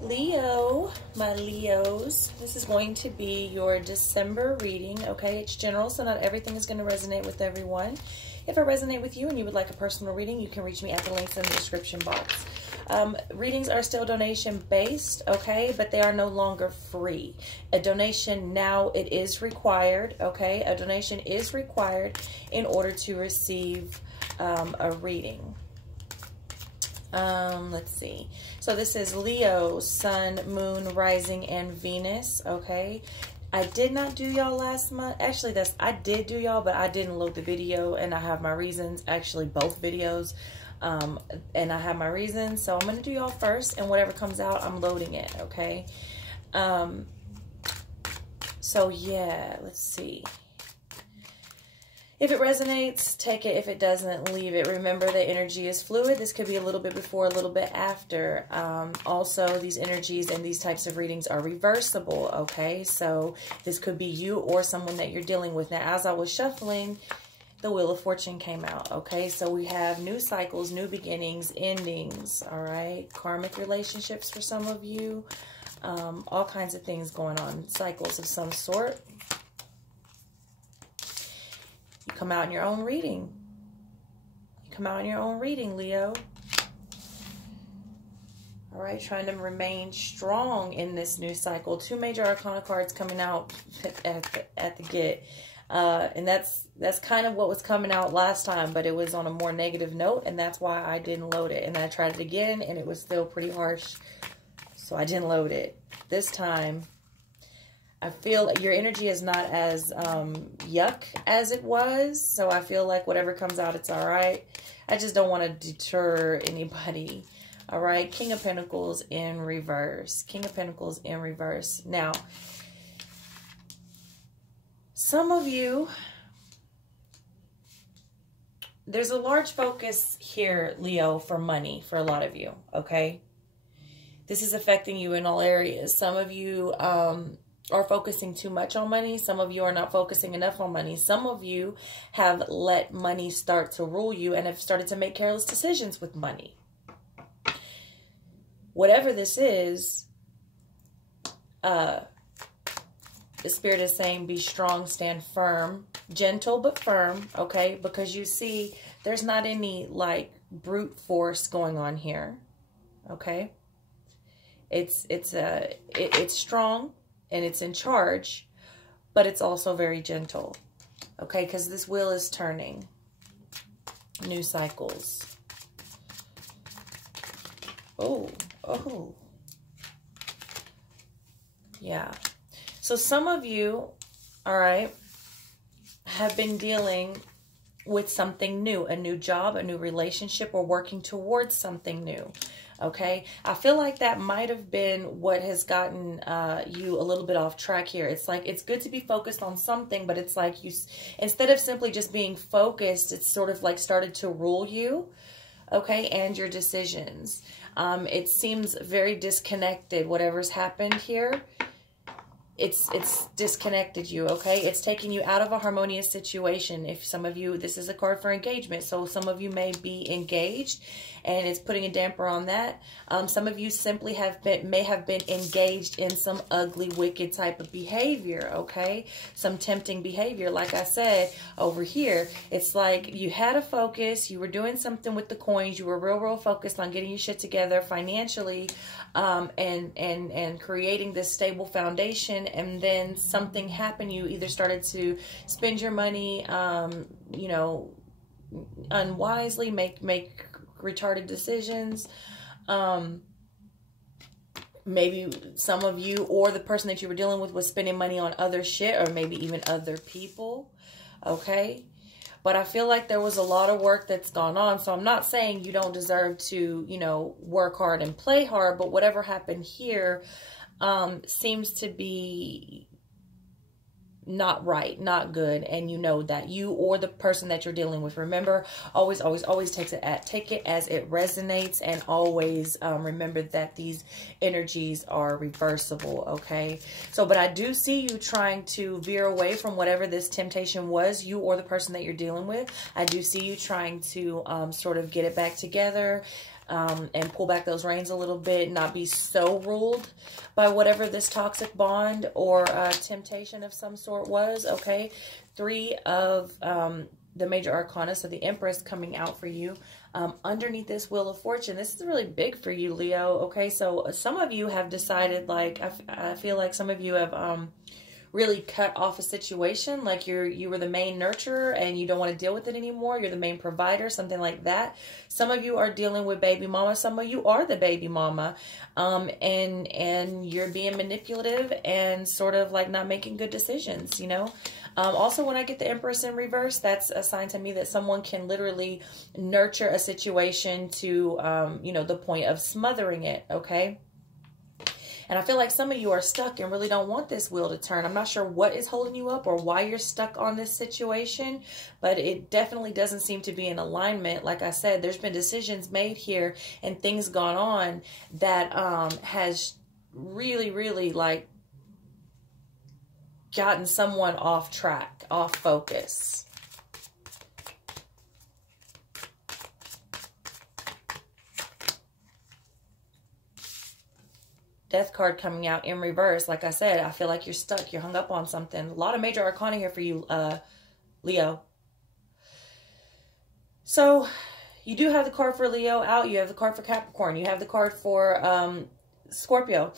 Leo, my Leos, this is going to be your December reading, okay? It's general, so not everything is going to resonate with everyone. If I resonate with you and you would like a personal reading, you can reach me at the links in the description box. Readings are still donation-based, okay? But they are no longer free. A donation now, it is required, okay? A donation is required in order to receive a reading. Let's see. So this is Leo, Sun, Moon, Rising, and Venus, okay? I did not do y'all last month. Actually, I did do y'all, but I didn't load the video, and I have my reasons. Actually, both videos, and I have my reasons. So I'm going to do y'all first, and whatever comes out, I'm loading it, okay? So yeah, let's see. If it resonates, take it. If it doesn't, leave it. Remember that energy is fluid. This could be a little bit before, a little bit after. Also, these energies and these types of readings are reversible, okay? So this could be you or someone that you're dealing with. Now, as I was shuffling, the Wheel of Fortune came out, okay? So we have new cycles, new beginnings, endings, all right? Karmic relationships for some of you. All kinds of things going on. Cycles of some sort. You come out in your own reading. You come out in your own reading, Leo. All right, trying to remain strong in this new cycle. Two major arcana cards coming out at the get. And that's kind of what was coming out last time, but it was on a more negative note, and that's why I didn't load it. And I tried it again, and it was still pretty harsh, so I didn't load it. This time, I feel your energy is not as yuck as it was. So I feel like whatever comes out, it's all right. I just don't want to deter anybody. All right. King of Pentacles in reverse. King of Pentacles in reverse. Now, some of you, there's a large focus here, Leo, for money for a lot of you. Okay. This is affecting you in all areas. Some of you, are focusing too much on money. Some of you are not focusing enough on money. Some of you have let money start to rule you and have started to make careless decisions with money. Whatever this is, the Spirit is saying be strong, stand firm, gentle but firm, okay? Because you see, there's not any like brute force going on here, okay? It's strong. And it's in charge, but it's also very gentle, okay? Because this wheel is turning. New cycles. Oh. Yeah. So some of you, all right, have been dealing with something new, a new job, a new relationship, or working towards something new. Okay, I feel like that might have been what has gotten you a little bit off track here. It's like it's good to be focused on something, but it's like you, instead of simply just being focused, it's sort of like started to rule you, okay, and your decisions. It seems very disconnected, whatever's happened here. It's disconnected you, okay? It's taking you out of a harmonious situation. If some of you, this is a card for engagement, so some of you may be engaged, and it's putting a damper on that. Some of you simply may have been engaged in some ugly, wicked type of behavior, okay? Some tempting behavior. Like I said, over here, it's like you had a focus, you were doing something with the coins, you were real focused on getting your shit together financially, and creating this stable foundation, and then something happened. You either started to spend your money, you know, unwisely, make retarded decisions. Maybe some of you or the person that you were dealing with was spending money on other shit, or maybe even other people, okay? But I feel like there was a lot of work that's gone on. So I'm not saying you don't deserve to, you know, work hard and play hard. But whatever happened here seems to be not right, not good, and you know that, you or the person that you're dealing with. Remember, always take it as it resonates, and always remember that these energies are reversible, okay? So, but I do see you trying to veer away from whatever this temptation was, you or the person that you're dealing with. I do see you trying to sort of get it back together. and pull back those reins a little bit, not be so ruled by whatever this toxic bond or temptation of some sort was, okay? 3 of the major arcana, so the Empress coming out for you. Underneath this Wheel of Fortune, this is really big for you, Leo, okay? So some of you have decided, like, I feel like some of you have really cut off a situation, like you were the main nurturer and you don't want to deal with it anymore. You're the main provider, something like that. Some of you are dealing with baby mama. Some of you are the baby mama, and you're being manipulative and sort of like not making good decisions, you know. Also, when I get the Empress in reverse, that's a sign to me that someone can literally nurture a situation to, you know, the point of smothering it, okay? And I feel like some of you are stuck and really don't want this wheel to turn. I'm not sure what is holding you up or why you're stuck on this situation, but it definitely doesn't seem to be in alignment. Like I said, there's been decisions made here and things gone on that has really, really like gotten someone off track, off focus. Death card coming out in reverse. Like I said, I feel like you're stuck. You're hung up on something. A lot of major arcana here for you, Leo. So you do have the card for Leo out. You have the card for Capricorn. You have the card for Scorpio.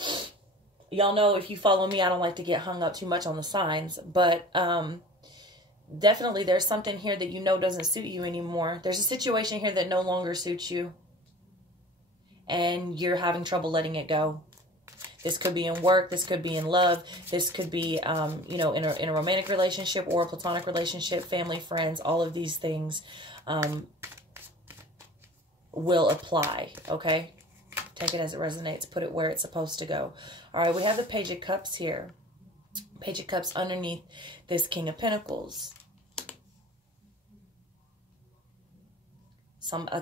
Y'all know, if you follow me, I don't like to get hung up too much on the signs. But definitely there's something here that you know doesn't suit you anymore. There's a situation here that no longer suits you. And you're having trouble letting it go. This could be in work. This could be in love. This could be, you know, in a romantic relationship or a platonic relationship, family, friends. All of these things will apply, okay? Take it as it resonates. Put it where it's supposed to go. All right, we have the Page of Cups here. Page of Cups underneath this King of Pentacles.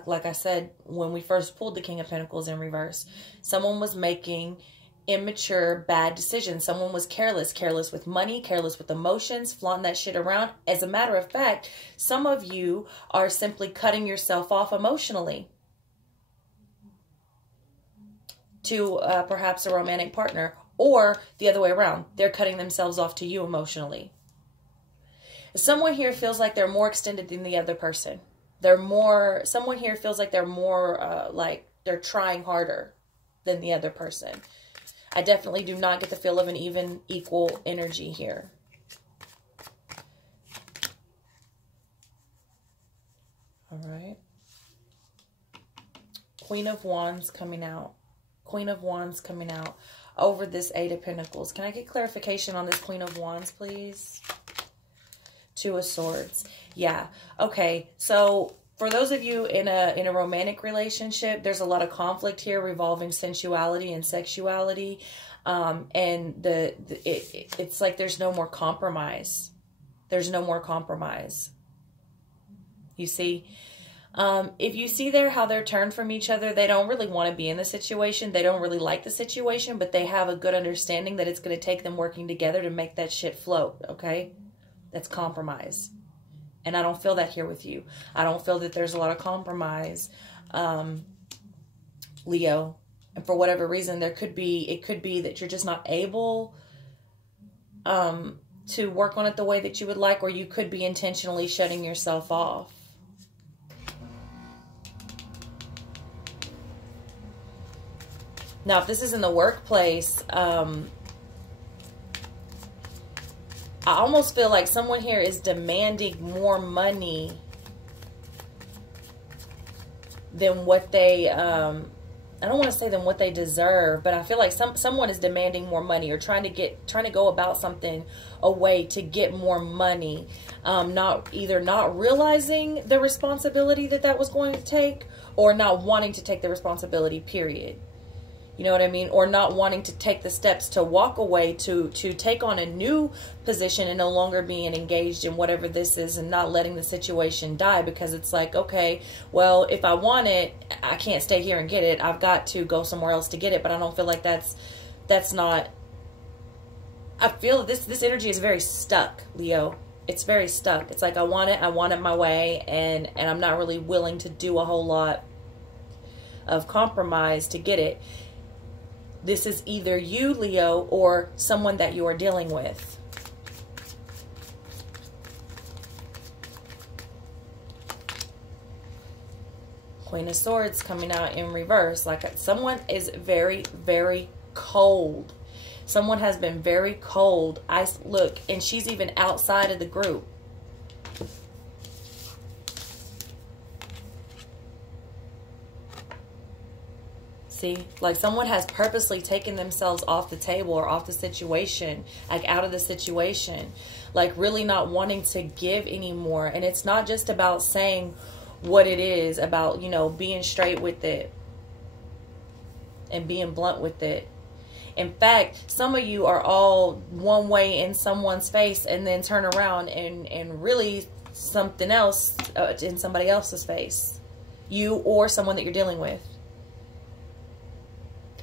Like I said, when we first pulled the King of Pentacles in reverse, someone was making immature, bad decisions. Someone was careless with money, careless with emotions, flaunting that shit around. As a matter of fact, some of you are simply cutting yourself off emotionally to perhaps a romantic partner, or the other way around. They're cutting themselves off to you emotionally. Someone here feels like they're more extended than the other person. Someone here feels like they're more, like they're trying harder than the other person. I definitely do not get the feel of an even, equal energy here. All right. Queen of Wands coming out. Queen of Wands coming out over this Eight of Pentacles. Can I get clarification on this Queen of Wands, please? Two of Swords. Yeah. Okay. So for those of you in a romantic relationship, there's a lot of conflict here revolving sensuality and sexuality. And it's like there's no more compromise. There's no more compromise. You see? If you see there how they're turned from each other, they don't really want to be in the situation. They don't really like the situation, but they have a good understanding that it's going to take them working together to make that shit float, okay? That's compromise. And I don't feel that here with you. I don't feel that there's a lot of compromise, Leo. And for whatever reason, it could be that you're just not able to work on it the way that you would like, or you could be intentionally shutting yourself off. Now, if this is in the workplace, I almost feel like someone here is demanding more money than what they, I don't want to say than what they deserve, but I feel like someone is demanding more money or trying to go about something a way to get more money. Either not realizing the responsibility that was going to take, or not wanting to take the responsibility, period. You know what I mean? Or not wanting to take the steps to walk away, to take on a new position and no longer being engaged in whatever this is, and not letting the situation die, because it's like, okay, well, if I want it, I can't stay here and get it. I've got to go somewhere else to get it. But I don't feel like that's not, I feel this energy is very stuck, Leo. It's very stuck. It's like, I want it my way, and I'm not really willing to do a whole lot of compromise to get it. This is either you, Leo, or someone that you are dealing with. Queen of Swords coming out in reverse. Like someone is very, very cold. Someone has been very cold. Look, and she's even outside of the group. See, like someone has purposely taken themselves off the table or off the situation, like out of the situation, like really not wanting to give anymore. And it's not just about saying what it is, about, you know, being straight with it and being blunt with it. In fact, some of you are all one way in someone's face and then turn around and really something else in somebody else's face. You or someone that you're dealing with.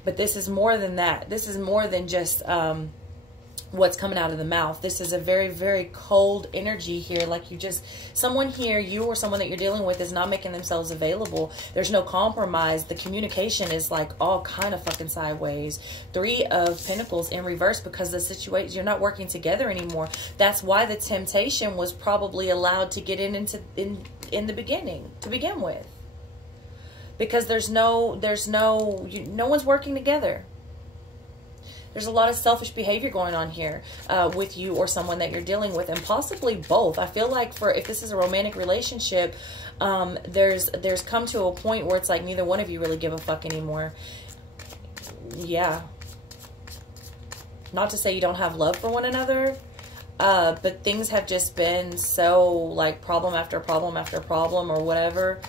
But this is more than that. This is more than just what's coming out of the mouth. This is a very, very cold energy here. Like someone here, you or someone that you're dealing with is not making themselves available. There's no compromise. The communication is like all kind of fucking sideways. 3 of Pentacles in reverse, because the situation, you're not working together anymore. That's why the temptation was probably allowed to get in the beginning, to begin with. Because no one's working together. There's a lot of selfish behavior going on here with you or someone that you're dealing with, and possibly both. I feel like if this is a romantic relationship, there's come to a point where it's like neither one of you really give a fuck anymore. Yeah. Not to say you don't have love for one another, but things have just been so like problem after problem after problem or whatever.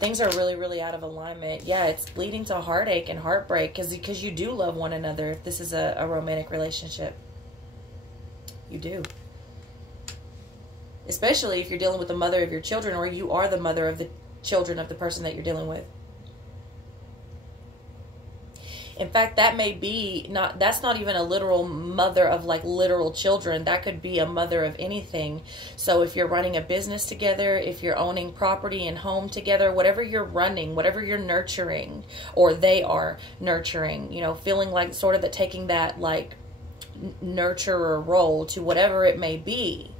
Things are really, really out of alignment. Yeah, it's leading to heartache and heartbreak because you do love one another. If this is a romantic relationship, you do. Especially if you're dealing with the mother of your children, or you are the mother of the children of the person that you're dealing with. In fact, that may be that's not even a literal mother of like literal children. That could be a mother of anything. So if you're running a business together, if you're owning property and home together, whatever you're running, whatever you're nurturing, or they are nurturing, you know, feeling like sort of taking that like nurturer role to whatever it may be.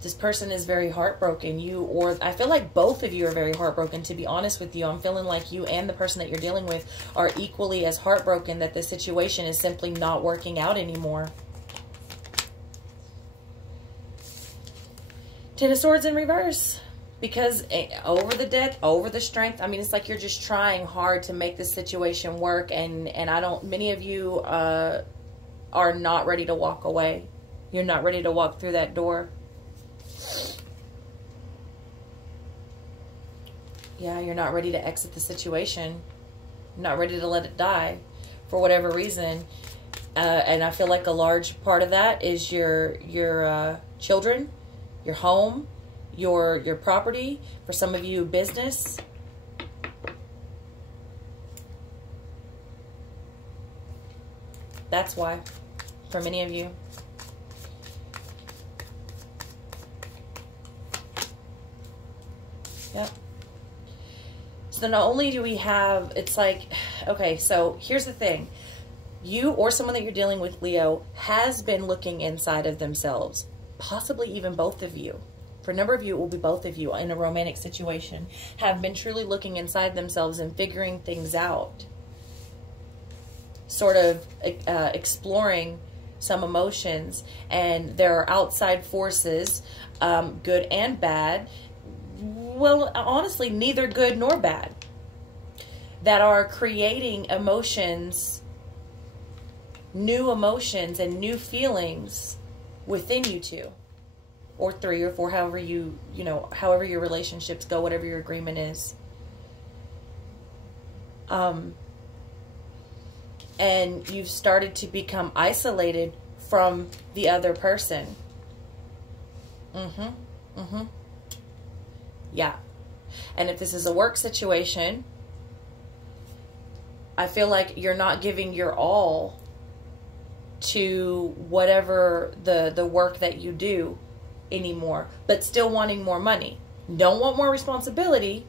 This person is very heartbroken. I feel like both of you are very heartbroken, to be honest with you. I'm feeling like you and the person that you're dealing with are equally as heartbroken that the situation is simply not working out anymore. 10 of Swords in reverse. Because over the death, over the strength, I mean, it's like you're just trying hard to make this situation work. And many of you are not ready to walk away. You're not ready to walk through that door. Yeah, you're not ready to exit the situation. You're not ready to let it die for whatever reason. And I feel like a large part of that is your children, your home, your property. For some of you, business. That's why, for many of you. Yep. So not only do we have, it's like, okay, so here's the thing. You or someone that you're dealing with, Leo, has been looking inside of themselves. Possibly even both of you. For a number of you, it will be both of you in a romantic situation. Have been truly looking inside themselves and figuring things out. Sort of exploring some emotions. And there are outside forces, good and bad. Well, honestly, neither good nor bad, that are creating emotions, new emotions and new feelings within you two, or 3 or 4, however however your relationships go, whatever your agreement is. And you've started to become isolated from the other person. Yeah. And if this is a work situation, I feel like you're not giving your all to whatever the work that you do anymore, but still wanting more money. Don't want more responsibility,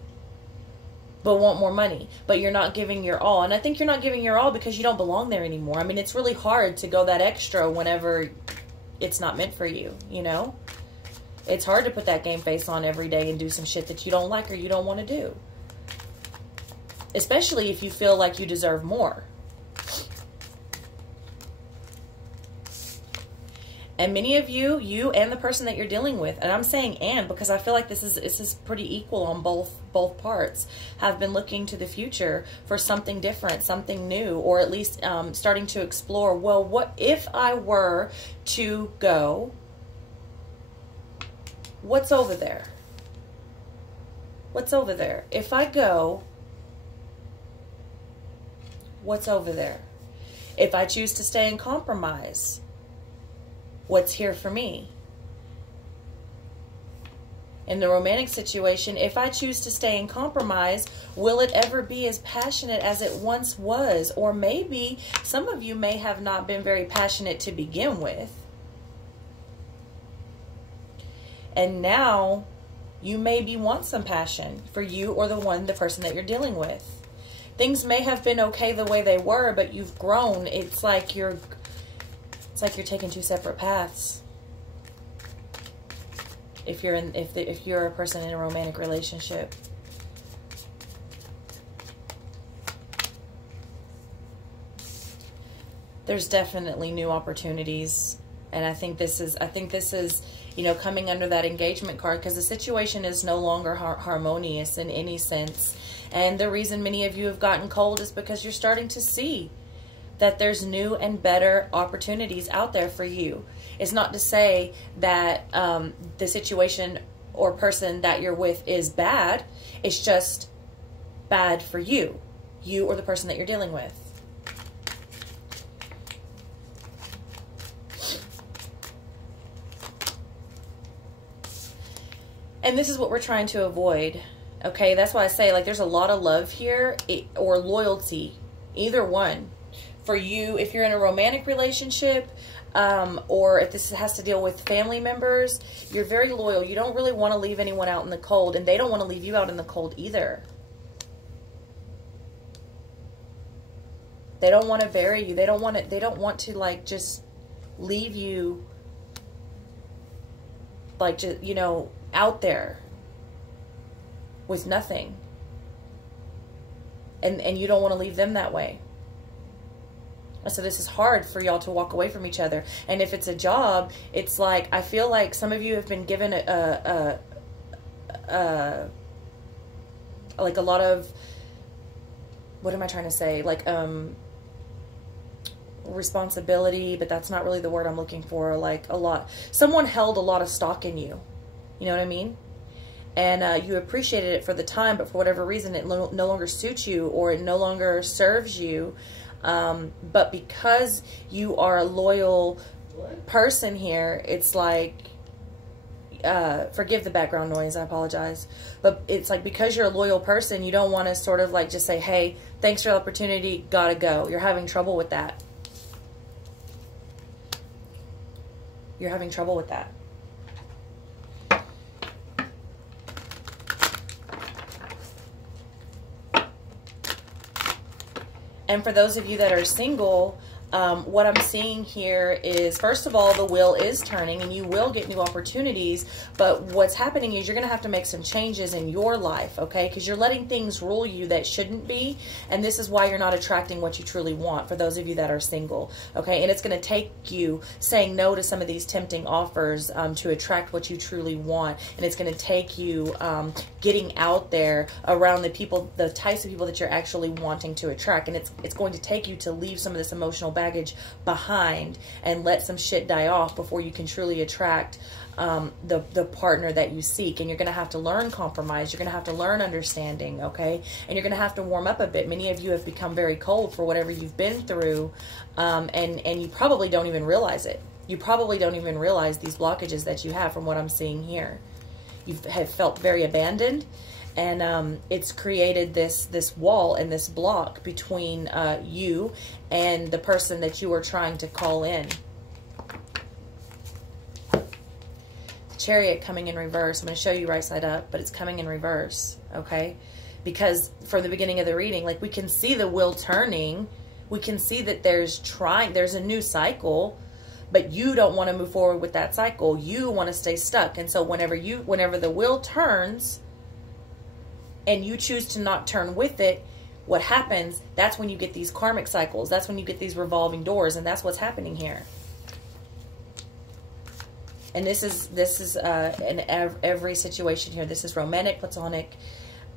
but want more money, but you're not giving your all. And I think you're not giving your all because you don't belong there anymore. I mean, it's really hard to go that extra whenever it's not meant for you, you know? It's hard to put that game face on every day and do some shit that you don't like or you don't want to do. Especially if you feel like you deserve more. And many of you, you and the person that you're dealing with, and I'm saying and because I feel like this is pretty equal on both parts, have been looking to the future for something different, something new, or at least starting to explore, well, what if I were to go, what's over there? What's over there? If I go, what's over there? If I choose to stay in compromise, what's here for me? In the romantic situation, if I choose to stay in compromise, will it ever be as passionate as it once was? Or maybe some of you may have not been very passionate to begin with. And now you maybe want some passion for you or the person that you're dealing with. Things may have been okay the way they were, but you've grown. It's like you're taking two separate paths. If you're a person in a romantic relationship. There's definitely new opportunities, and I think this is you know, coming under that engagement card, because the situation is no longer harmonious in any sense. And the reason many of you have gotten cold is because you're starting to see that there's new and better opportunities out there for you. It's not to say that the situation or person that you're with is bad. It's just bad for you or the person that you're dealing with. And this is what we're trying to avoid. Okay, that's why I say, like, there's a lot of love here, or loyalty, either one. For you, if you're in a romantic relationship, or if this has to deal with family members, you're very loyal. You don't really want to leave anyone out in the cold, and they don't want to leave you out in the cold either. They don't want to bury you. They don't want to like just leave you like, just, you know, out there with nothing. And you don't want to leave them that way. So this is hard for y'all to walk away from each other. And if it's a job, it's like, I feel like some of you have been given like a lot of, what am I trying to say? Like, responsibility, but that's not really the word I'm looking for. Like someone held a lot of stock in you. You know what I mean? And you appreciated it for the time, but for whatever reason, it no longer suits you, or it no longer serves you. But because you are a loyal person here, it's like, forgive the background noise, I apologize. But it's like, because you're a loyal person, you don't want to sort of like just say, hey, thanks for the opportunity, gotta go. You're having trouble with that. You're having trouble with that. And for those of you that are single, what I'm seeing here is, first of all, the wheel is turning and you will get new opportunities. But what's happening is you're going to have to make some changes in your life, okay? Because you're letting things rule you that shouldn't be. And this is why you're not attracting what you truly want, for those of you that are single, okay? And it's going to take you saying no to some of these tempting offers to attract what you truly want. And it's going to take you getting out there around the types of people that you're actually wanting to attract. And it's going to take you to leave some of this emotional baggage behind and let some shit die off before you can truly attract the partner that you seek. And you're going to have to learn compromise. You're going to have to learn understanding, okay? And you're going to have to warm up a bit. Many of you have become very cold for whatever you've been through, and you probably don't even realize it. You probably don't even realize these blockages that you have from what I'm seeing here. You have felt very abandoned, and it's created this wall and this block between you and the person that you are trying to call in. Chariot coming in reverse. I'm going to show you right side up, but it's coming in reverse, okay? Because from the beginning of the reading, like, we can see the wheel turning. We can see that there's a new cycle, but you don't want to move forward with that cycle. You want to stay stuck. And so whenever the wheel turns and you choose to not turn with it, what happens, that's when you get these karmic cycles. That's when you get these revolving doors. And that's what's happening here. And this is in every situation here. This is romantic, platonic,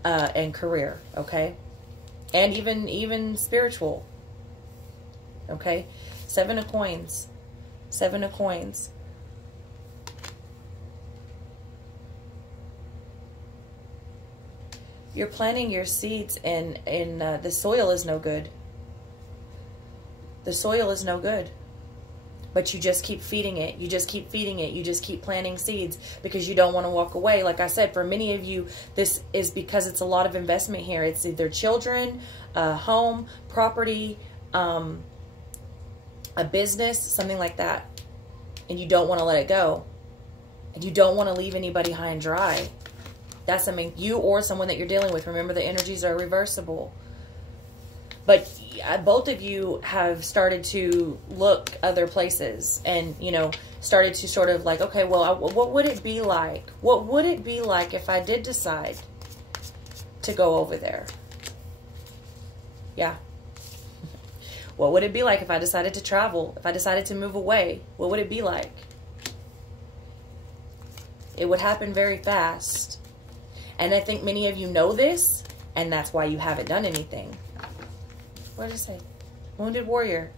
and career, okay? And even spiritual, okay? 7 of coins. 7 of coins. You're planting your seeds and the soil is no good. The soil is no good. But you just keep feeding it. You just keep feeding it. You just keep planting seeds because you don't want to walk away. Like I said, for many of you, this is because it's a lot of investment here. It's either children, home, property, a business, something like that. And you don't want to let it go. And you don't want to leave anybody high and dry. That's something, you or someone that you're dealing with. Remember, the energies are reversible. But both of you have started to look other places and, you know, started to sort of like, okay, well, what would it be like? What would it be like if I did decide to go over there? Yeah. What would it be like if I decided to travel? If I decided to move away? What would it be like? It would happen very fast. And I think many of you know this, and that's why you haven't done anything. What did it say? Wounded warrior.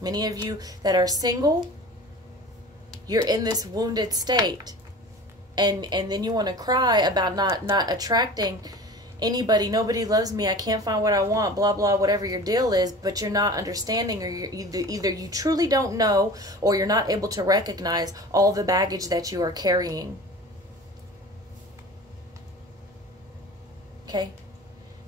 Many of you that are single, you're in this wounded state. And then you want to cry about not attracting anybody. Nobody loves me. I can't find what I want. Blah, blah, whatever your deal is. But you're not understanding, or you're either you truly don't know, or you're not able to recognize all the baggage that you are carrying. Okay?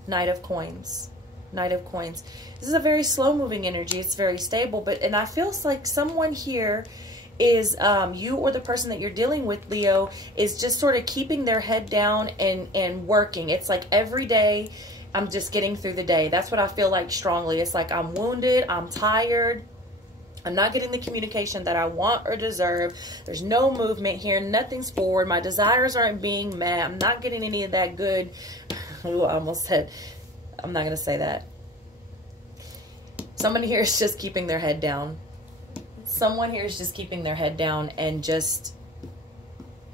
Knight of Coins. Knight of Coins. This is a very slow-moving energy. It's very stable, and I feel like someone here is, you or the person that you're dealing with, Leo, is just sort of keeping their head down and working. It's like every day, I'm just getting through the day. That's what I feel like strongly. It's like I'm wounded, I'm tired, I'm not getting the communication that I want or deserve. There's no movement here. Nothing's forward. My desires aren't being met. I'm not getting any of that good. Ooh, I almost said... I'm not going to say that. Somebody here is just keeping their head down. Someone here is just keeping their head down and just,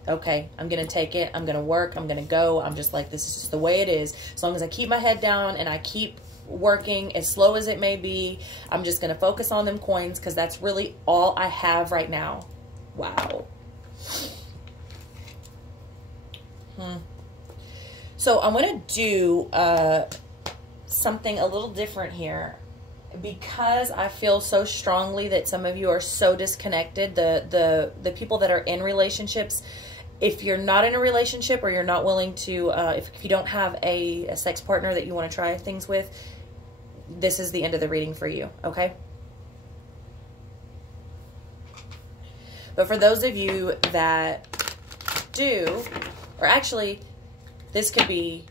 okay, I'm going to take it. I'm going to work. I'm going to go. I'm just like, this is just the way it is. As long as I keep my head down and I keep working, as slow as it may be, I'm just going to focus on them coins because that's really all I have right now. Wow. So I'm going to do... something a little different here because I feel so strongly that some of you are so disconnected. The people that are in relationships, if you're not in a relationship or you're not willing to, if you don't have a sex partner that you want to try things with, this is the end of the reading for you, okay? But for those of you that do, or actually, this could be,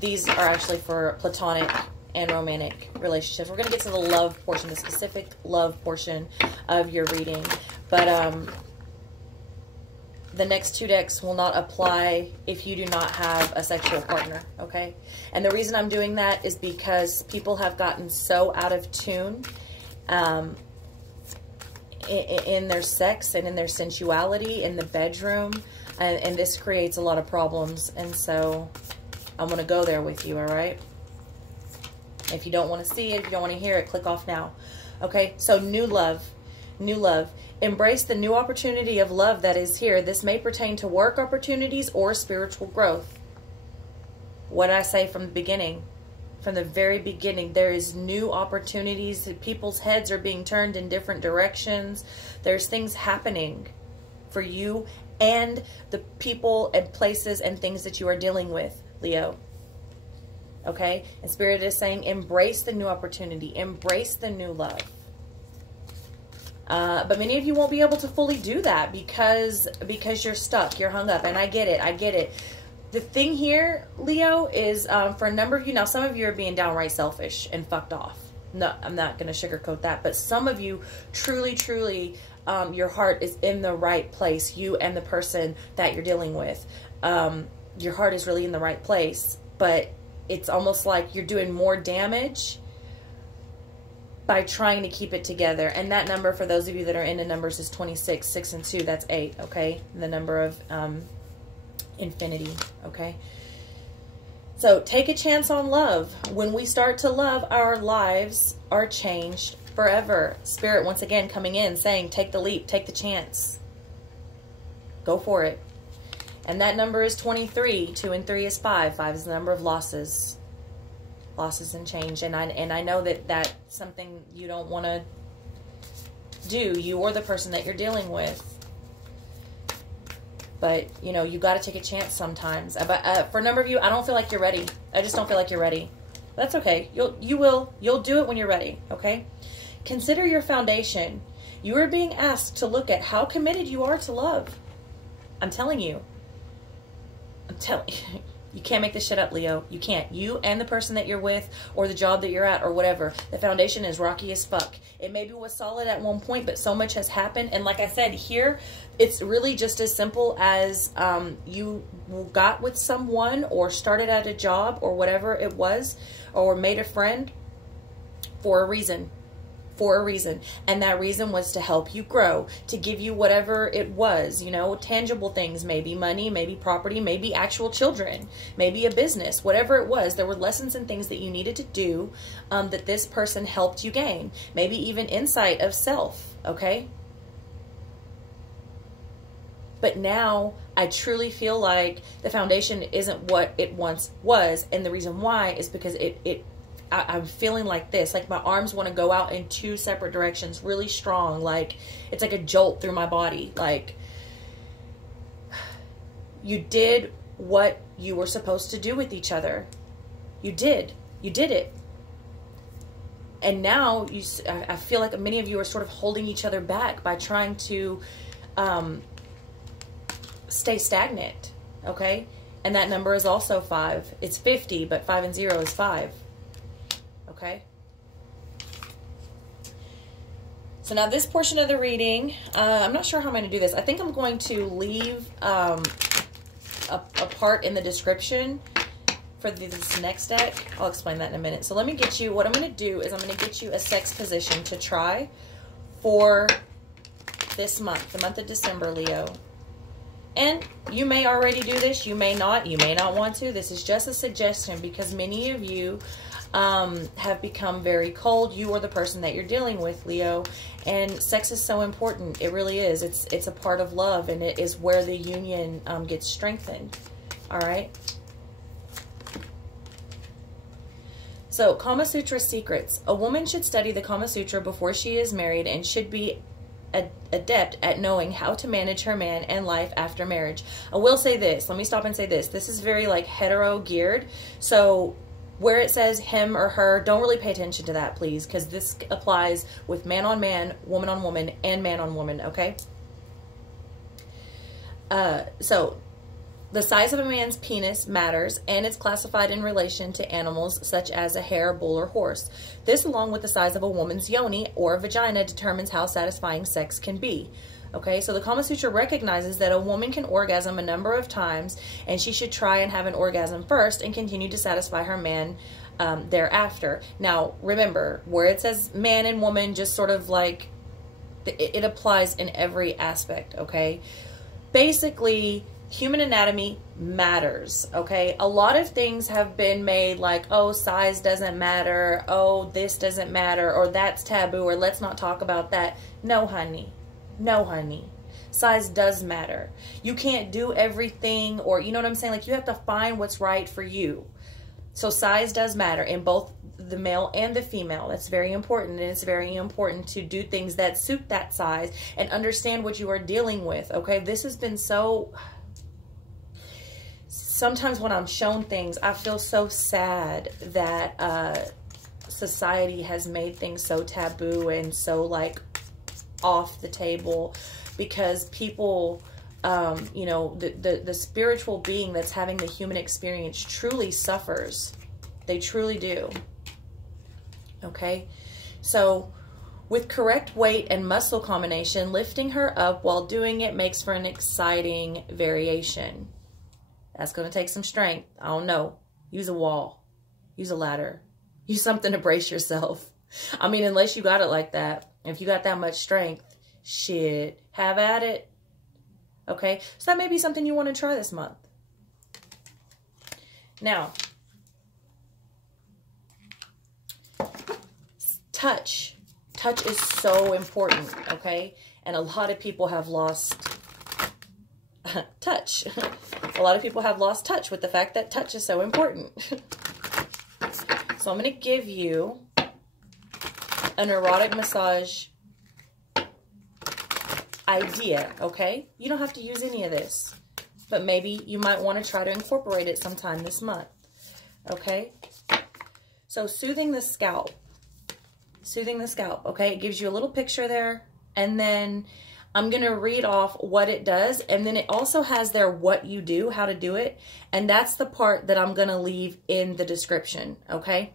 these are actually for platonic and romantic relationships. We're going to get to the love portion, the specific love portion of your reading. But the next 2 decks will not apply if you do not have a sexual partner, okay? And the reason I'm doing that is because people have gotten so out of tune in their sex and in their sensuality in the bedroom. And this creates a lot of problems. And so... I'm going to go there with you, all right? If you don't want to see it, if you don't want to hear it, click off now. Okay, so new love. New love. Embrace the new opportunity of love that is here. This may pertain to work opportunities or spiritual growth. What did I say from the beginning? From the very beginning, there is new opportunities. People's heads are being turned in different directions. There's things happening for you and the people and places and things that you are dealing with, Leo. Okay? And Spirit is saying, embrace the new opportunity. Embrace the new love. But many of you won't be able to fully do that because you're stuck. You're hung up. And I get it. I get it. the thing here, Leo, is for a number of you, now some of you are being downright selfish and fucked off. No, I'm not going to sugarcoat that. But some of you truly, truly, your heart is in the right place. You and the person that you're dealing with. Your heart is really in the right place. But it's almost like you're doing more damage by trying to keep it together. And that number, for those of you that are into numbers, is 26. 6 and 2, that's 8, okay? And the number of infinity, okay? So take a chance on love. When we start to love, our lives are changed forever. Spirit, once again, coming in, saying, take the leap, take the chance. Go for it. And that number is 23. 2 and 3 is 5. 5 is the number of losses. Losses and change. And I know that that's something you don't want to do, you or the person that you're dealing with. But, you know, you got to take a chance sometimes. But for a number of you, I don't feel like you're ready. I just don't feel like you're ready. That's okay. You'll do it when you're ready, okay? Consider your foundation. You are being asked to look at how committed you are to love. I'm telling you. You can't make this shit up, Leo. You can't. You and the person that you're with, or the job that you're at, or whatever, the foundation is rocky as fuck. It maybe was solid at one point, but so much has happened. And like I said, here, it's really just as simple as you got with someone, or started at a job, or whatever it was, or made a friend for a reason. For a reason. And that reason was to help you grow, to give you whatever it was, you know, tangible things, maybe money, maybe property, maybe actual children, maybe a business, whatever it was. There were lessons and things that you needed to do that this person helped you gain. Maybe even insight of self, okay? But now I truly feel like the foundation isn't what it once was. And the reason why is because I'm feeling like this, like my arms want to go out in 2 separate directions, really strong. Like it's like a jolt through my body. Like you did what you were supposed to do with each other. You did it. And now I feel like many of you are sort of holding each other back by trying to stay stagnant. Okay. And that number is also 5. It's 50, but 5 and 0 is 5. Okay. So now this portion of the reading, I'm not sure how I'm going to do this. I think I'm going to leave a part in the description for this next deck. I'll explain that in a minute. So let me get you, what I'm going to do is I'm going to get you a sex position to try for this month, the month of December, Leo. And you may already do this. You may not want to. This is just a suggestion because many of you have become very cold, you or the person that you're dealing with, Leo. And sex is so important. It really is. It's a part of love, and it is where the union gets strengthened. All right. So, Kama Sutra secrets. A woman should study the Kama Sutra before she is married and should be adept at knowing how to manage her man and life after marriage. I will say this. Let me stop and say this. This is very like hetero geared. So where it says him or her, don't really pay attention to that, please, because this applies with man on man, woman on woman, and man on woman, okay? So the size of a man's penis matters, and it's classified in relation to animals such as a hare, bull, or horse. This, along with the size of a woman's yoni or vagina, determines how satisfying sex can be. Okay, so the Kama Sutra recognizes that a woman can orgasm a number of times, and she should try and have an orgasm first and continue to satisfy her man thereafter. Now, remember, where it says man and woman, just sort of like, it applies in every aspect, okay? Basically, human anatomy matters, okay? A lot of things have been made like, oh, size doesn't matter, oh, this doesn't matter, or that's taboo, or let's not talk about that. No, honey. No, honey. Size does matter. You can't do everything, or you know what I'm saying? Like, you have to find what's right for you. So size does matter in both the male and the female. That's very important, and it's very important to do things that suit that size and understand what you are dealing with, okay? This has been so... Sometimes when I'm shown things, I feel so sad that society has made things so taboo and so, like, off the table, because people you know, the spiritual being that's having the human experience truly suffers. They truly do. Okay? So with correct weight and muscle combination, lifting her up while doing it makes for an exciting variation. That's going to take some strength. I don't know. Use a wall. Use a ladder. Use something to brace yourself. I mean, unless you got it like that. If you got that much strength, shit, have at it. Okay? So that may be something you want to try this month. Now, touch. Touch is so important, okay? And a lot of people have lost touch. A lot of people have lost touch with the fact that touch is so important. So I'm going to give you an erotic massage idea, okay? You don't have to use any of this, but maybe you might want to try to incorporate it sometime this month, okay? So soothing the scalp. Soothing the scalp, okay? It gives you a little picture there, and then I'm going to read off what it does, and then it also has there what you do, how to do it, and that's the part that I'm going to leave in the description, okay?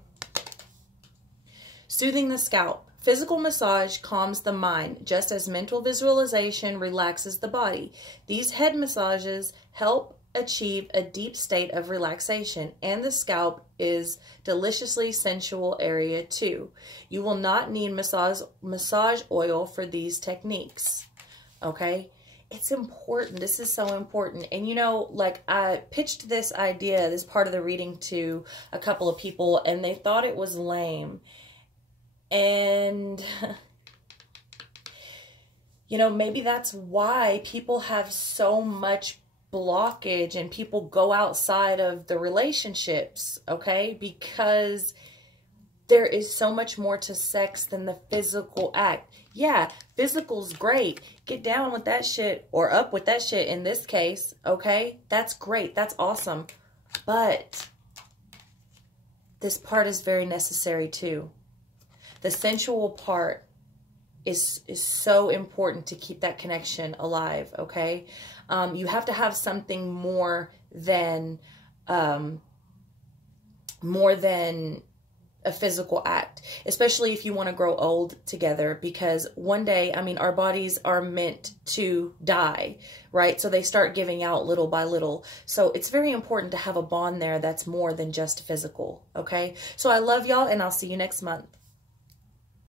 Soothing the scalp. Physical massage calms the mind, just as mental visualization relaxes the body. These head massages help achieve a deep state of relaxation, and the scalp is deliciously sensual area too. You will not need massage oil for these techniques. Okay? It's important. This is so important. And you know, like I pitched this idea, this part of the reading to a couple of people, and they thought it was lame. And you know, maybe that's why people have so much blockage and people go outside of the relationships, okay? Because there is so much more to sex than the physical act. Yeah, physical's great. Get down with that shit, or up with that shit in this case, okay? That's great. That's awesome. But this part is very necessary too. The sensual part is so important to keep that connection alive, okay? You have to have something more than a physical act, especially if you want to grow old together, because one day, I mean, our bodies are meant to die, right? So they start giving out little by little. So it's very important to have a bond there that's more than just physical, okay? So I love y'all, and I'll see you next month.